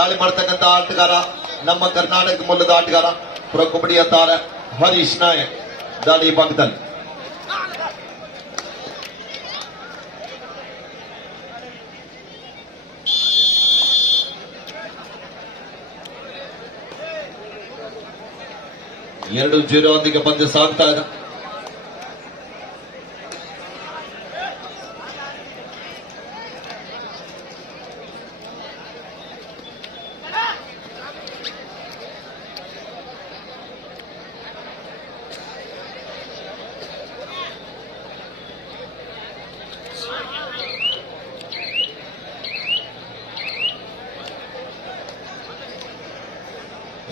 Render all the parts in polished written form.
ದಾಳಿ ಮಾಡ್ತಕ್ಕಂಥ ಆಟಗಾರ ನಮ್ಮ ಕರ್ನಾಟಕ ಮೂಲದ ಆಟಗಾರ ಪ್ರೊ ಕಬಡ್ಡಿಯ ತಾರೆ ಹರೀಶ್ ನಾಯಕ್ ದಾಳಿ ಭಾಗದಲ್ಲಿ. ಎರಡು 0 ಒಂದಿಗೆ ಪಂದ್ಯ ಸಾಗ್ತಾ ಇದೆ.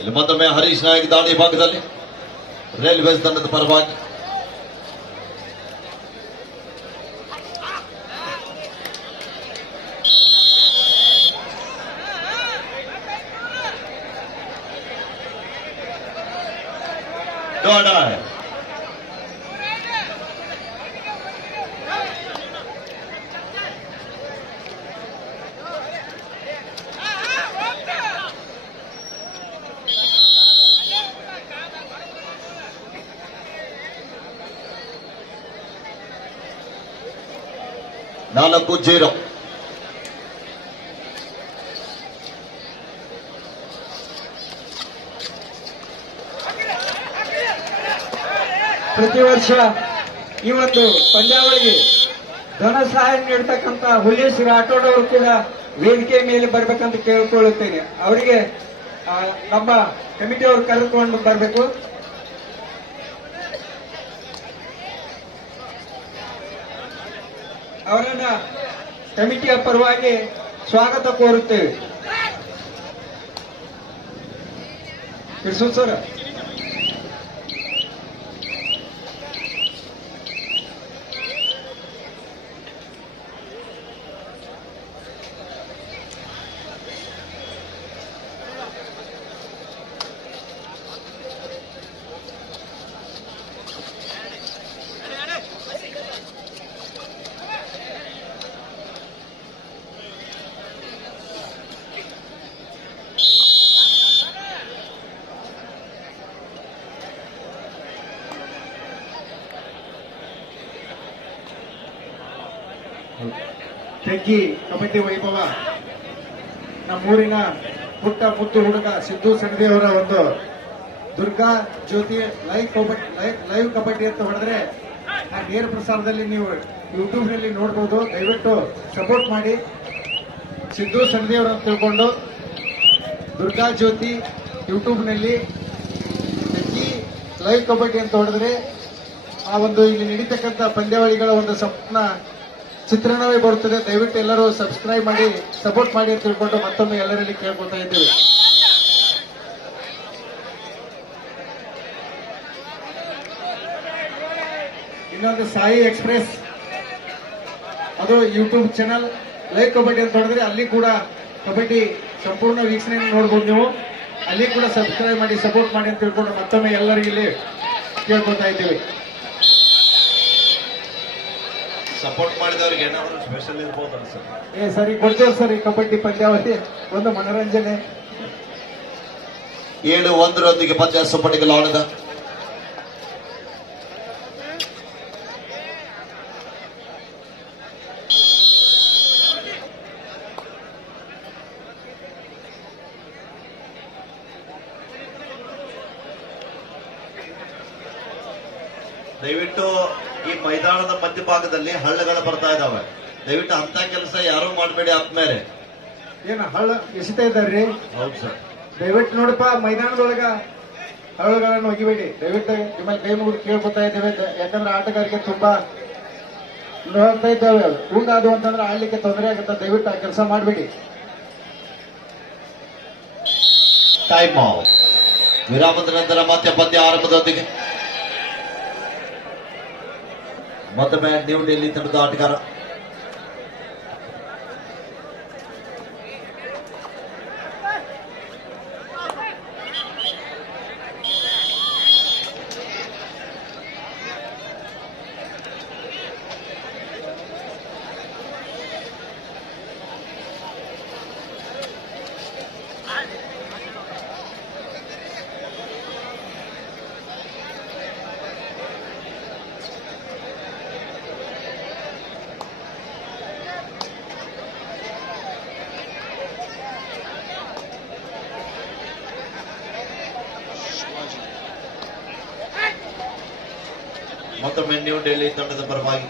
ಇಲ್ಲಿ ಮತ್ತೊಮ್ಮೆ ಹರೀಶ್ ನಾಯಕ್ ದಾಳಿ ಭಾಗದಲ್ಲಿ ರೈಲ್ವೇಸ್ ತಂಡದ ಪರವಾಗಿ. ನಾಲ್ಕು 0. ಪ್ರತಿ ವರ್ಷ ಈ ಒಂದು ಪಂದ್ಯಾವಳಿಗೆ ಧನ ಸಹಾಯ ನೀಡತಕ್ಕಂತ ಹುಲ್ಲೇಶ್ ರಾಠೋಡ್ ಅವರು ಕೂಡ ವೇದಿಕೆ ಮೇಲೆ ಬರ್ಬೇಕಂತ ಕೇಳಿಕೊಳ್ಳುತ್ತೇನೆ. ಅವರಿಗೆ ನಮ್ಮ ಕಮಿಟಿಯವರು ಕರೆದುಕೊಂಡು ಬರಬೇಕು. ಅವರನ್ನ ಕಮಿಟಿಯ ಪರವಾಗಿ ಸ್ವಾಗತ ಕೋರುತ್ತೇವೆ. ಸರ್, ತೆಗ್ಗಿ ಕಬಡ್ಡಿ ವೈಭವ ನಮ್ಮೂರಿನ ಪುಟ್ಟ ಮುದ್ದು ಹುಡುಗ ಸಿದ್ದು ಸಣದೇವರ ಒಂದು ದುರ್ಗಾ ಜ್ಯೋತಿ ಲೈವ್ ಕಬಡ್ಡಿ ಅಂತ ಹೊಡೆದ್ರೆ ಆ ನೇರ ಪ್ರಸಾರದಲ್ಲಿ ನೀವು ಯೂಟ್ಯೂಬ್ ನಲ್ಲಿ ನೋಡಬಹುದು. ದಯವಿಟ್ಟು ಸಪೋರ್ಟ್ ಮಾಡಿ. ಸಿದ್ದು ಸಣದೇವರ ಅಂತ ತಿಳ್ಕೊಂಡು ದುರ್ಗಾ ಜ್ಯೋತಿ ಯೂಟ್ಯೂಬ್ ನಲ್ಲಿ ತೆಗ್ಗಿ ಲೈವ್ ಕಬಡ್ಡಿ ಅಂತ ಹೊಡೆದ್ರೆ ಆ ಒಂದು ಇಲ್ಲಿ ನಡೀತಕ್ಕಂಥ ಪಂದ್ಯಾವಳಿಗಳ ಒಂದು ಸಂಪೂರ್ಣ ಚಿತ್ರಣವೇ ಬರುತ್ತದೆ. ದಯವಿಟ್ಟು ಎಲ್ಲರೂ ಸಬ್ಸ್ಕ್ರೈಬ್ ಮಾಡಿ ಸಪೋರ್ಟ್ ಮಾಡಿ ಅಂತ ತಿಳ್ಕೊಂಡು ಮತ್ತೊಮ್ಮೆ ಎಲ್ಲರಲ್ಲಿ ಕೇಳ್ಕೊತಾ ಇದ್ದೇವೆ. ಇನ್ನೊಂದು ಸಾಯಿ ಎಕ್ಸ್ಪ್ರೆಸ್, ಅದು ಯೂಟ್ಯೂಬ್ ಚಾನಲ್ ಲೈವ್ ಕಬಡ್ಡಿ ಅಂತ ಹೊಡೆದ್ರೆ ಅಲ್ಲಿ ಕೂಡ ಕಬಡ್ಡಿ ಸಂಪೂರ್ಣ ವೀಕ್ಷಣೆ ನೋಡಬಹುದು ನೀವು. ಅಲ್ಲಿ ಕೂಡ ಸಬ್ಸ್ಕ್ರೈಬ್ ಮಾಡಿ ಸಪೋರ್ಟ್ ಮಾಡಿ ಅಂತ ತಿಳ್ಕೊಂಡು ಮತ್ತೊಮ್ಮೆ ಎಲ್ಲರಿಗೂ ಇಲ್ಲಿ ಕೇಳ್ಕೊತಾ ಇದ್ದೇವೆ. ಸಪೋರ್ಟ್ ಮಾಡಿದವರಿಗೆ ಏನಾದರೂ ಸ್ಪೆಷಲ್ ಇರ್ಬೋದು ಅನ್ಸುತ್ತೆ. ಸರಿ, ಕೊಡ್ತೇವೆ ಸರ್. ಈ ಕಬಡ್ಡಿ ಪಂದ್ಯಾವಳಿ ಒಂದು ಮನೋರಂಜನೆ. 7-1 ಪಂದ್ಯ ಸಪಟಿಗಲಾಡದ. ದಯವಿಟ್ಟು ಈ ಮೈದಾನದ ಮಧ್ಯಭಾಗದಲ್ಲಿ ಹಳ್ಳಗಳು ಬರ್ತಾ ಇದಾವೆ. ದಯವಿಟ್ಟು ಅಂತ ಕೆಲಸ ಯಾರು ಮಾಡಬೇಡಿ. ಆದ್ಮೇಲೆ ಏನ ಹಳ್ಳ ಎಸಿತಾ ಇದ್ದಾರ್ರಿ? ಹೌದು ಸರ್. ದಯವಿಟ್ಟು ನೋಡಪ್ಪ, ಮೈದಾನದೊಳಗ ಹಳ್ಳಗಳನ್ನು ಒಗಿಬೇಡಿ. ದಯವಿಟ್ಟು ನಿಮ್ಮಲ್ಲಿ ಕೈ ಮುಗಿದು ಕೇಳ್ಕೊತಾ ಇದ್ದೇವೆ. ಯಾಕಂದ್ರೆ ಆಟಗಾರರಿಗೆ ತುಂಬಾ ನೋಡ್ತಾ ಇದ್ದಾವೆ. ಉಂಡಾದು ಅಂತಂದ್ರೆ ಆಡ್ಲಿಕ್ಕೆ ತೊಂದರೆ ಆಗುತ್ತೆ. ದಯವಿಟ್ಟು ಆ ಕೆಲಸ ಮಾಡಬೇಡಿ. Time out. ವಿರಾಮದ ನಂತರ ಮತ್ತೆ ಪಂದ್ಯ ಆರಂಭದೊಂದಿಗೆ ಮತ್ತೊಮ್ಮೆ ನ್ಯೂ ಡೆಲ್ಲಿ ತಂಡದ ಆಟಗಾರ ಮತ್ತೊಮ್ಮೆ ನ್ಯೂ ಡೆಲ್ಲಿ ತಂಡದ ಪರವಾಗಿ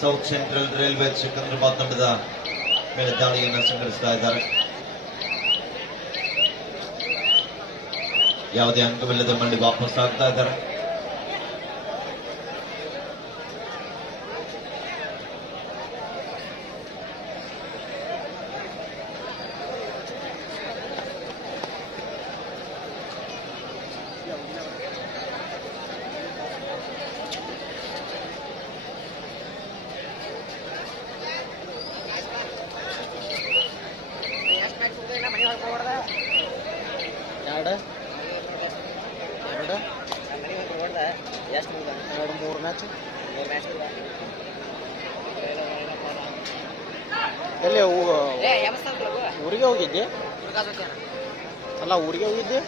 ಸೌತ್ ಸೆಂಟ್ರಲ್ ರೈಲ್ವೆ ಸಿಕಂದ್ರಾಬಾದ್ ತಂಡದ ಮೇಲೆ ದಾಳಿಯನ್ನು ಸಂಘಟಿಸ್ತಾ ಇದ್ದಾರೆ. ಯಾವುದೇ ಅಂಕವಿಲ್ಲದೆ ಮರಳಿ ವಾಪಸ್ ಆಗ್ತಾ ಇದ್ದಾರೆ. ಎರಡು ಮೂರು ಮ್ಯಾಚ್ ಎಲ್ಲಿ ಊರಿಗೆ ಹೋಗಿದ್ದೆ? ಅಲ್ಲ ಊರಿಗೆ ಹೋಗಿದ್ದೆ.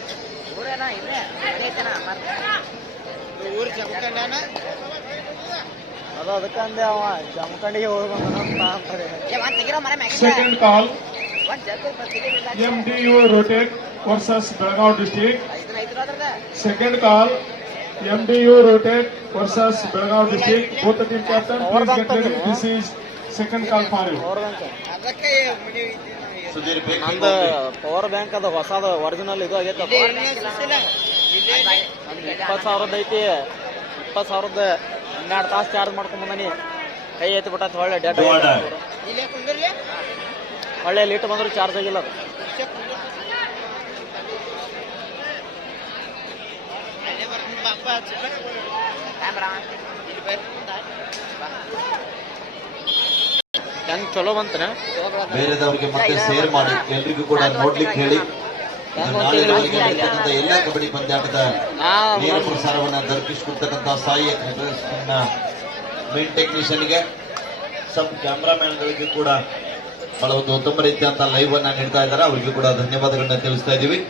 ಅದು ಅದಕ್ಕೆ ಅಂದೆ ಅವ ಜಮಖಂಡಿಗೆ ಹೋಗಿ ಬಂದ ಅಂತಾರೆ. Second call, MDU Rotate versus Belgaum district. Second call, MDU Rotate versus Belgaum district. Both the team captain, please get ready. This is second call for you. Sudhir ನಂದು ಪವರ್ ಬ್ಯಾಂಕ್ ಅದು ಹೊಸದು ಒರಿಜಿನಲ್ ಇದು ಆಗೈತೆ. 20,000 ಐತಿ. 20,000 12 ತಾಸು ಚಾರ್ಜ್ ಮಾಡ್ಕೊಂಡ್ ಬಂದನಿ. ಕೈ ಎತ್ತಿ ಬಿಟ್ಟ ಒಳ್ಳೆ ಡೆಡ್ ಒಳ್ಳೆ ಲೀಟ್ ಬಂದ್ರು ಚಾರ್ಜ್ ಆಗಿಲ್ಲ ಅದು. ಹೆಂಗ್ ಚಲೋ ಬಂತನ ಬೇರೆದವರಿಗೆ ಮತ್ತೆ ಶೇರ್ ಮಾಡಿ ಎಲ್ರಿಗೂ ಕೂಡ ನೋಡ್ಲಿಕ್ಕೆ ಹೇಳಿ. ಇದು ನಾಳೆ ಬೆಳಗ್ಗೆ ನಡೆಯತಕ್ಕಂಥ ಎಲ್ಲ ಕಬಡ್ಡಿ ಪಂದ್ಯಾಟದ ನೇರ ಪ್ರಸಾರವನ್ನ ದೊರಕಿಸಿಕೊಡ್ತಕ್ಕಂಥ ಸಹಾಯಕ ಮೇನ್ ಟೆಕ್ನಿಷಿಯನ್ಗೆ ಸಬ್ ಕ್ಯಾಮ್ರಾಮ್ಯಾನ್ಗಳಿಗೆ ಕೂಡ ಬಹಳ ಒಂದು ಉತ್ತಮ ರೀತಿಯಂತ ಲೈವ್ ಅನ್ನ ನೀಡ್ತಾ ಇದ್ದಾರೆ. ಅವರಿಗೂ ಕೂಡ ಧನ್ಯವಾದಗಳನ್ನ ತಿಳಿಸ್ತಾ ಇದ್ದೀವಿ.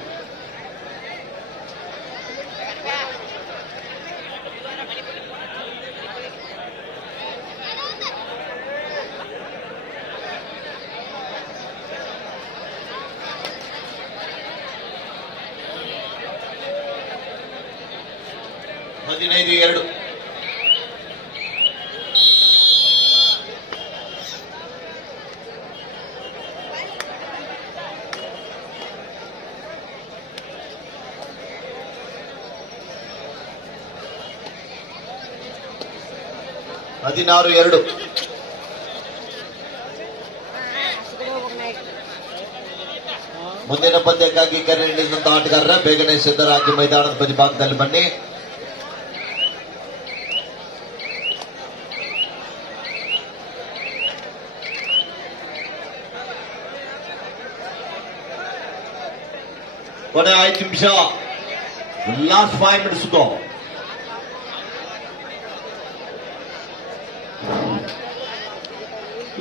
ಹದಿನೈದು 2 16-2 ಮುಂದಿನ ಪಂದ್ಯಕ್ಕಾಗಿ ಕರೆ ನೀಡಿದಂತಹ ಆಟಗಾರರ ಬೇಗನೆ ಸಿದ್ಧರಾಗಿ ಮೈದಾನದ ಬದಿಭಾಗದಲ್ಲಿ ಬನ್ನಿ. ಕೊನೆ 5 ನಿಮಿಷ. Last 5 minutes to go.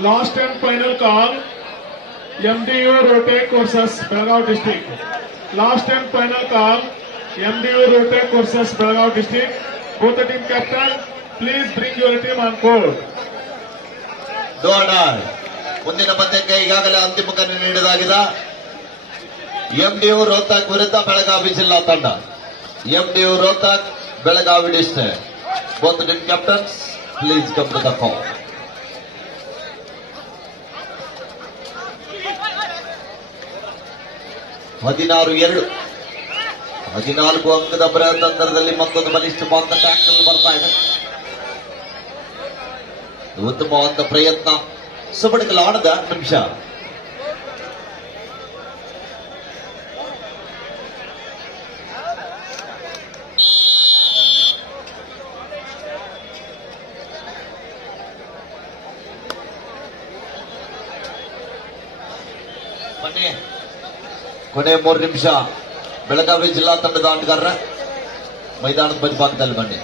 Last and final call, MDU Rotate versus Belgaum district. Last and final call, MDU Rotate versus Belgaum district. Both the team captain, please bring your team on court. Donald ಮುಂದಿನ ಪಂದ್ಯಕ್ಕೆ ಈಗಾಗಲೇ ಅಂತಿಮ ಕರೆ ನೀಡಲಾಗಿದೆ. MDU ರೋಹ್ತಕ್ ವಿರುದ್ಧ ಬೆಳಗಾವಿ ಜಿಲ್ಲಾ ತಂಡ. MDU Rohtak, Belagavi district. Both the team captains, please come to the court. ಹದಿನಾರು 2 14 ಅಂಕದ ಬೃಹತ್ತಂತರದಲ್ಲಿ ಮತ್ತೊಂದು ಬಲಿಷ್ಠವಾದ ಟ್ಯಾಕಲ್ ಬರ್ತಾ ಇದೆ. ಉತ್ತಮವಾದ ಪ್ರಯತ್ನ. ಸಬಡಿಕಲ್ ಆಡದ ನಿಮಿಷ. ಕೊನೆ 3 ನಿಮಿಷ. ಬೆಳಗಾವಿ ಜಿಲ್ಲಾ ತಂಡದ ಆಟಗಾರರ ಮೈದಾನದ ಬದಿಭಾಗದಲ್ಲಿ ಬನ್ನಿ.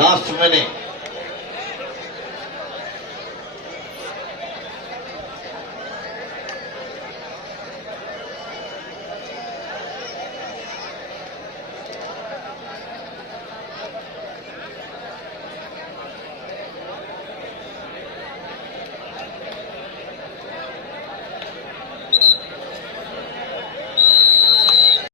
Last minute